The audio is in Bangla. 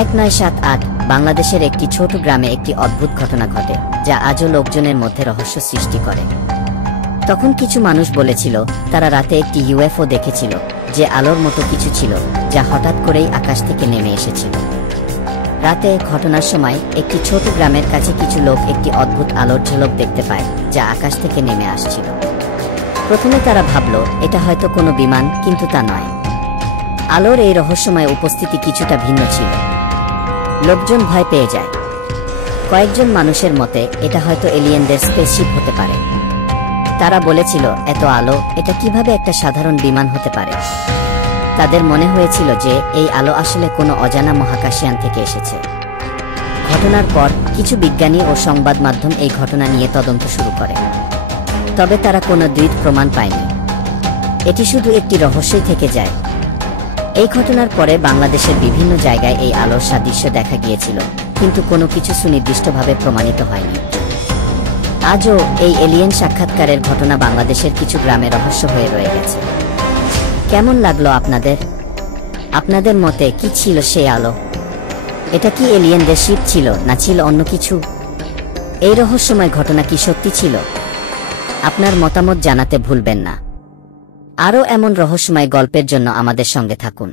1978 বাংলাদেশের একটি ছোট গ্রামে একটি অদ্ভুত ঘটনা ঘটে, যা আজও লোকজনের মধ্যে রহস্য সৃষ্টি করে। তখন কিছু মানুষ বলেছিল তারা রাতে একটি ইউএফও দেখেছিল, যে আলোর মতো কিছু ছিল যা হঠাৎ করেই আকাশ থেকে নেমে এসেছিল। রাতে ঘটনার সময় একটি ছোট গ্রামের কাছে কিছু লোক একটি অদ্ভুত আলোর ঝলক দেখতে পায়, যা আকাশ থেকে নেমে আসছিল। প্রথমে তারা ভাবল এটা হয়তো কোনো বিমান, কিন্তু তা নয়। আলোর এই রহস্যময় উপস্থিতি কিছুটা ভিন্ন ছিল। লোকজন ভয় পেয়ে যায়। কয়েকজন মানুষের মতে এটা হয়তো এলিয়েনদের স্পেসশিপ হতে পারে। তারা বলেছিল, এত আলো, এটা কিভাবে একটা সাধারণ বিমান হতে পারে। তাদের মনে হয়েছিল যে এই আলো আসলে কোনো অজানা মহাকাশযান থেকে এসেছে। ঘটনার পর কিছু বিজ্ঞানী ও সংবাদ মাধ্যম এই ঘটনা নিয়ে তদন্ত শুরু করে, তবে তারা কোনো দৃঢ় প্রমাণ পায়নি। এটি শুধু একটি রহস্যই থেকে যায়। এই ঘটনার পরে বাংলাদেশের বিভিন্ন জায়গায় এই আলোর সাদৃশ্য দেখা গিয়েছিল, কিন্তু কোনো কিছু সুনির্দিষ্টভাবে প্রমাণিত হয়নি। আজও এই এলিয়েন সাক্ষাৎকারের ঘটনা বাংলাদেশের কিছু গ্রামে রহস্য হয়ে রয়ে গেছে। কেমন লাগলো আপনাদের? আপনাদের মতে কি ছিল সেই আলো? এটা কি এলিয়েনদের শিপ ছিল, না ছিল অন্য কিছু? এই রহস্যময় ঘটনা কি সত্যি ছিল? আপনার মতামত জানাতে ভুলবেন না। আরও এমন রহস্যময় গল্পের জন্য আমাদের সঙ্গে থাকুন।